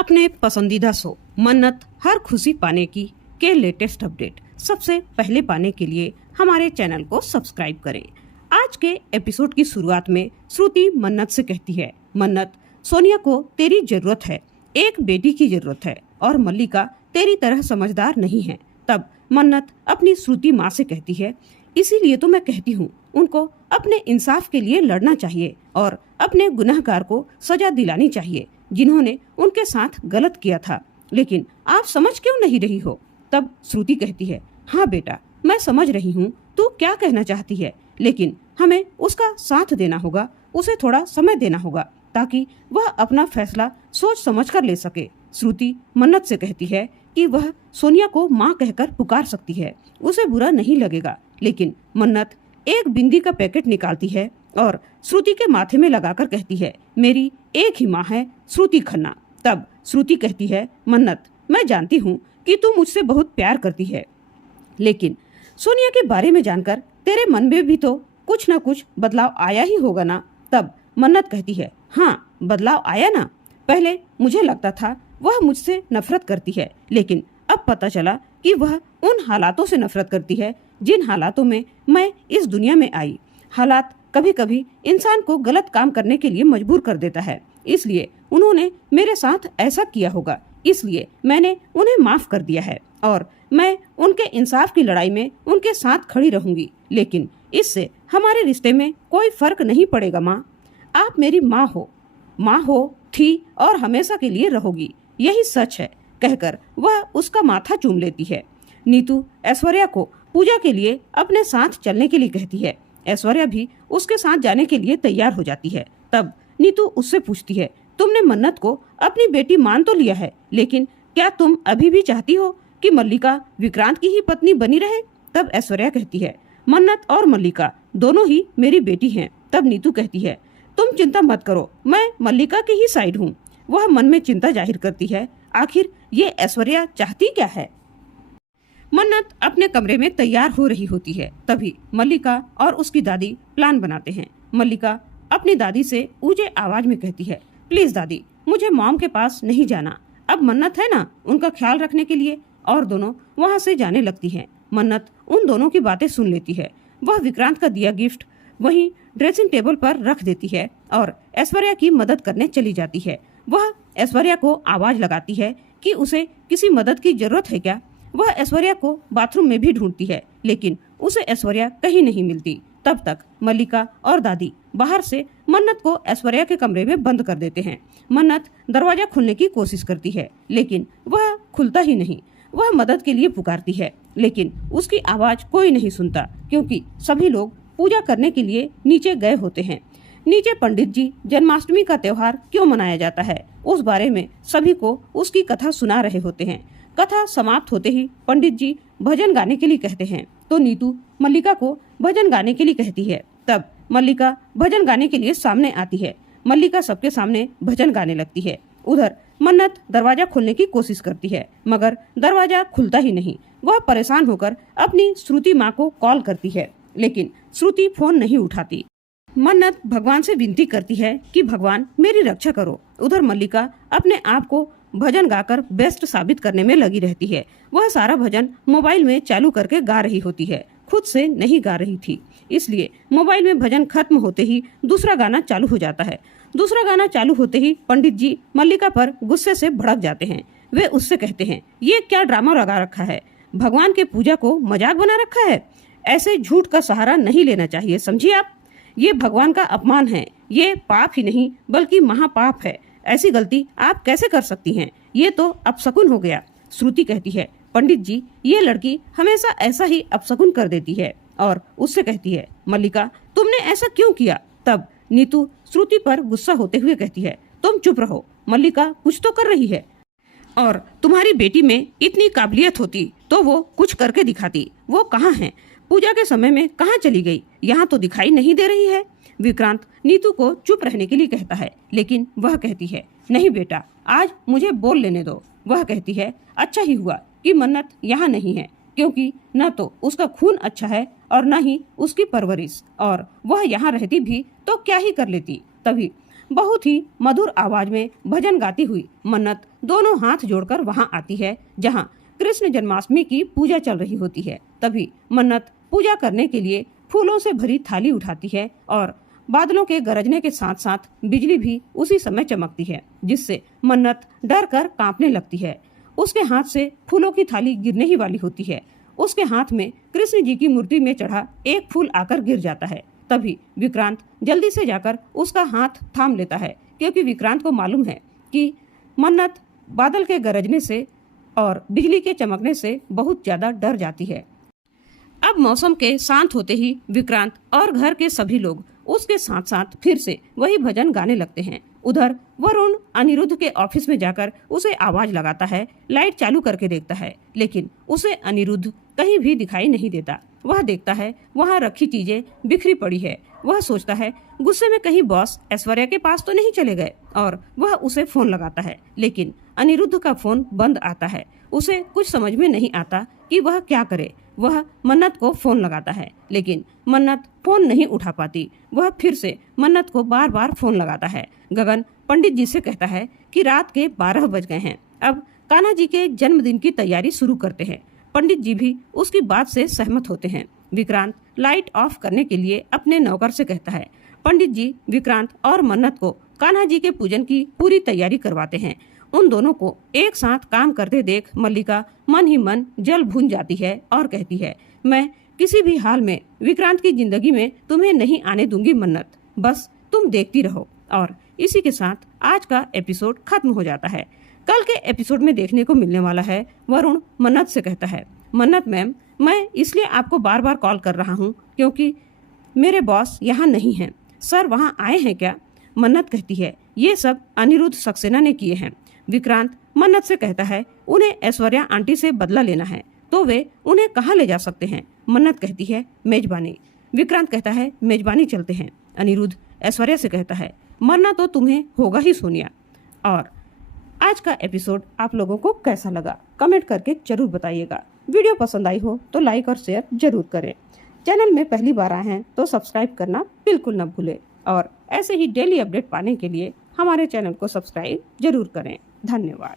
अपने पसंदीदा शो मन्नत हर खुशी पाने की के लेटेस्ट अपडेट सबसे पहले पाने के लिए हमारे चैनल को सब्सक्राइब करें। आज के एपिसोड की शुरुआत में श्रुति मन्नत से कहती है, मन्नत सोनिया को तेरी जरूरत है, एक बेटी की जरूरत है और मल्लिका तेरी तरह समझदार नहीं है। तब मन्नत अपनी श्रुति माँ से कहती है, इसीलिए तो मैं कहती हूँ उनको अपने इंसाफ के लिए लड़ना चाहिए और अपने गुनहगार को सजा दिलानी चाहिए जिन्होंने उनके साथ गलत किया था। लेकिन आप समझ क्यों नहीं रही हो? तब श्रुति कहती है, हाँ बेटा, मैं समझ रही हूँ तू क्या कहना चाहती है, लेकिन हमें उसका साथ देना होगा, उसे थोड़ा समय देना होगा ताकि वह अपना फैसला सोच समझ कर ले सके। श्रुति मन्नत से कहती है कि वह सोनिया को माँ कहकर पुकार सकती है, उसे बुरा नहीं लगेगा। लेकिन मन्नत एक बिंदी का पैकेट निकालती है और श्रुति के माथे में लगाकर कहती है, मेरी एक ही माँ है, श्रुति खन्ना। तब श्रुति कहती है, मन्नत मैं जानती हूँ कि तू मुझसे बहुत प्यार करती है, लेकिन सोनिया के बारे में जानकर तेरे मन में भी तो कुछ न कुछ बदलाव आया ही होगा ना। तब मन्नत कहती है, हाँ बदलाव आया ना। पहले मुझे लगता था वह मुझसे नफरत करती है, लेकिन अब पता चला कि वह उन हालातों से नफरत करती है जिन हालातों में मैं इस दुनिया में आई। हालात कभी कभी इंसान को गलत काम करने के लिए मजबूर कर देता है, इसलिए उन्होंने मेरे साथ ऐसा किया होगा, इसलिए मैंने उन्हें माफ कर दिया है और मैं उनके इंसाफ की लड़ाई में उनके साथ खड़ी रहूंगी। लेकिन इससे हमारे रिश्ते में कोई फर्क नहीं पड़ेगा माँ। आप मेरी माँ हो, थी और हमेशा के लिए रहोगी, यही सच है, कहकर वह उसका माथा चूम लेती है। नीतू ऐश्वर्या को पूजा के लिए अपने साथ चलने के लिए कहती है। ऐश्वर्या भी उसके साथ जाने के लिए तैयार हो जाती है। तब नीतू उससे पूछती है, तुमने मन्नत को अपनी बेटी मान तो लिया है, लेकिन क्या तुम अभी भी चाहती हो कि मल्लिका विक्रांत की ही पत्नी बनी रहे? तब ऐश्वर्या कहती है, मन्नत और मल्लिका दोनों ही मेरी बेटी हैं। तब नीतू कहती है, तुम चिंता मत करो, मैं मल्लिका की ही साइड हूँ। वह मन में चिंता जाहिर करती है, आखिर ये ऐश्वर्या चाहती क्या है। मन्नत अपने कमरे में तैयार हो रही होती है, तभी मल्लिका और उसकी दादी प्लान बनाते हैं। मल्लिका अपनी दादी से ऊंचे आवाज में कहती है, प्लीज दादी, मुझे मॉम के पास नहीं जाना, अब मन्नत है ना उनका ख्याल रखने के लिए। और दोनों वहाँ से जाने लगती हैं। मन्नत उन दोनों की बातें सुन लेती है। वह विक्रांत का दिया गिफ्ट वहीं ड्रेसिंग टेबल पर रख देती है और ऐश्वर्या की मदद करने चली जाती है। वह ऐश्वर्या को आवाज लगाती है कि उसे किसी मदद की जरूरत है क्या। वह ऐश्वर्या को बाथरूम में भी ढूंढती है, लेकिन उसे ऐश्वर्या कहीं नहीं मिलती। तब तक मल्लिका और दादी बाहर से मन्नत को ऐश्वर्या के कमरे में बंद कर देते हैं। मन्नत दरवाजा खोलने की कोशिश करती है, लेकिन वह खुलता ही नहीं। वह मदद के लिए पुकारती है, लेकिन उसकी आवाज कोई नहीं सुनता, क्योंकि सभी लोग पूजा करने के लिए नीचे गए होते हैं। नीचे पंडित जी जन्माष्टमी का त्योहार क्यों मनाया जाता है उस बारे में सभी को उसकी कथा सुना रहे होते हैं। कथा समाप्त होते ही पंडित जी भजन गाने के लिए कहते हैं, तो नीतू मल्लिका को भजन गाने के लिए कहती है। तब मल्लिका भजन गाने के लिए सामने आती है। मल्लिका सबके सामने भजन गाने लगती है। उधर मन्नत दरवाजा खोलने की कोशिश करती है, मगर दरवाजा खुलता ही नहीं। वह परेशान होकर अपनी श्रुति माँ को कॉल करती है, लेकिन श्रुति फोन नहीं उठाती। मन्नत भगवान से विनती करती है कि भगवान मेरी रक्षा करो। उधर मल्लिका अपने आप को भजन गाकर बेस्ट साबित करने में लगी रहती है। वह सारा भजन मोबाइल में चालू करके गा रही होती है, खुद से नहीं गा रही थी, इसलिए मोबाइल में भजन खत्म होते ही दूसरा गाना चालू हो जाता है। दूसरा गाना चालू होते ही पंडित जी मल्लिका पर गुस्से से भड़क जाते हैं। वे उससे कहते हैं, ये क्या ड्रामा लगा रखा है, भगवान के पूजा को मजाक बना रखा है, ऐसे झूठ का सहारा नहीं लेना चाहिए, समझिए आप, ये भगवान का अपमान है, ये पाप ही नहीं बल्कि महापाप है, ऐसी गलती आप कैसे कर सकती हैं, ये तो अपशकुन हो गया। श्रुति कहती है, पंडित जी ये लड़की हमेशा ऐसा ही अपशकुन कर देती है, और उससे कहती है, मल्लिका तुमने ऐसा क्यों किया। तब नीतू श्रुति पर गुस्सा होते हुए कहती है, तुम चुप रहो, मल्लिका कुछ तो कर रही है, और तुम्हारी बेटी में इतनी काबिलियत होती तो वो कुछ करके दिखाती, वो कहाँ है, पूजा के समय में कहाँ चली गई, यहाँ तो दिखाई नहीं दे रही है। विक्रांत नीतू को चुप रहने के लिए कहता है, लेकिन वह कहती है, नहीं बेटा, आज मुझे बोल लेने दो। वह कहती है, अच्छा ही हुआ कि मन्नत यहाँ नहीं है, क्योंकि न तो उसका खून अच्छा है और न ही उसकी परवरिश, और वह यहाँ रहती भी तो क्या ही कर लेती। तभी बहुत ही मधुर आवाज में भजन गाती हुई मन्नत दोनों हाथ जोड़कर वहां आती है जहां कृष्ण जन्माष्टमी की पूजा चल रही होती है। तभी मन्नत पूजा करने के लिए फूलों से भरी थाली उठाती है और बादलों के गरजने के साथ साथ बिजली भी उसी समय चमकती है, जिससे मन्नत डर कर कांपने लगती है। उसके हाथ से फूलों की थाली गिरने ही वाली होती है। उसके हाथ में कृष्ण जी की मूर्ति में चढ़ा एक फूल आकर गिर जाता है। तभी विक्रांत जल्दी से जाकर उसका हाथ थाम लेता है, क्योंकि विक्रांत को मालूम है कि मन्नत बादल के गरजने से और बिजली के चमकने से बहुत ज्यादा डर जाती है। अब मौसम के शांत होते ही विक्रांत और घर के सभी लोग उसके साथ साथ फिर से वही भजन गाने लगते हैं। उधर वरुण अनिरुद्ध के ऑफिस में जाकर उसे आवाज लगाता है, लाइट चालू करके देखता है, लेकिन उसे अनिरुद्ध कहीं भी दिखाई नहीं देता। वह देखता है वहाँ रखी चीजें बिखरी पड़ी है। वह सोचता है गुस्से में कहीं बॉस ऐश्वर्या के पास तो नहीं चले गए, और वह उसे फोन लगाता है, लेकिन अनिरुद्ध का फोन बंद आता है। उसे कुछ समझ में नहीं आता कि वह क्या करे। वह मन्नत को फोन लगाता है, लेकिन मन्नत फोन नहीं उठा पाती। वह फिर से मन्नत को बार बार फोन लगाता है। गगन पंडित जी से कहता है कि रात के 12 बज गए हैं, अब कान्हा जी के जन्मदिन की तैयारी शुरू करते हैं। पंडित जी भी उसकी बात से सहमत होते हैं। विक्रांत लाइट ऑफ करने के लिए अपने नौकर से कहता है। पंडित जी विक्रांत और मन्नत को कान्हा जी के पूजन की पूरी तैयारी करवाते हैं। उन दोनों को एक साथ काम करते देख मल्लिका मन ही मन जल भून जाती है और कहती है, मैं किसी भी हाल में विक्रांत की जिंदगी में तुम्हें नहीं आने दूंगी मन्नत, बस तुम देखती रहो। और इसी के साथ आज का एपिसोड खत्म हो जाता है। कल के एपिसोड में देखने को मिलने वाला है वरुण मन्नत से कहता है, मन्नत मैम, मैं इसलिए आपको बार बार कॉल कर रहा हूँ क्योंकि मेरे बॉस यहाँ नहीं हैं। सर वहाँ आए हैं क्या? मन्नत कहती है, ये सब अनिरुद्ध सक्सेना ने किए हैं। विक्रांत मन्नत से कहता है, उन्हें ऐश्वर्या आंटी से बदला लेना है, तो वे उन्हें कहाँ ले जा सकते हैं? मन्नत कहती है, मेजबानी। विक्रांत कहता है, मेजबानी चलते हैं। अनिरुद्ध ऐश्वर्या से कहता है, मरना तो तुम्हें होगा ही सोनिया। और आज का एपिसोड आप लोगों को कैसा लगा कमेंट करके जरूर बताइएगा। वीडियो पसंद आई हो तो लाइक और शेयर जरूर करें। चैनल में पहली बार आए हैं तो सब्सक्राइब करना बिल्कुल न भूलें, और ऐसे ही डेली अपडेट पाने के लिए हमारे चैनल को सब्सक्राइब जरूर करें। धन्यवाद।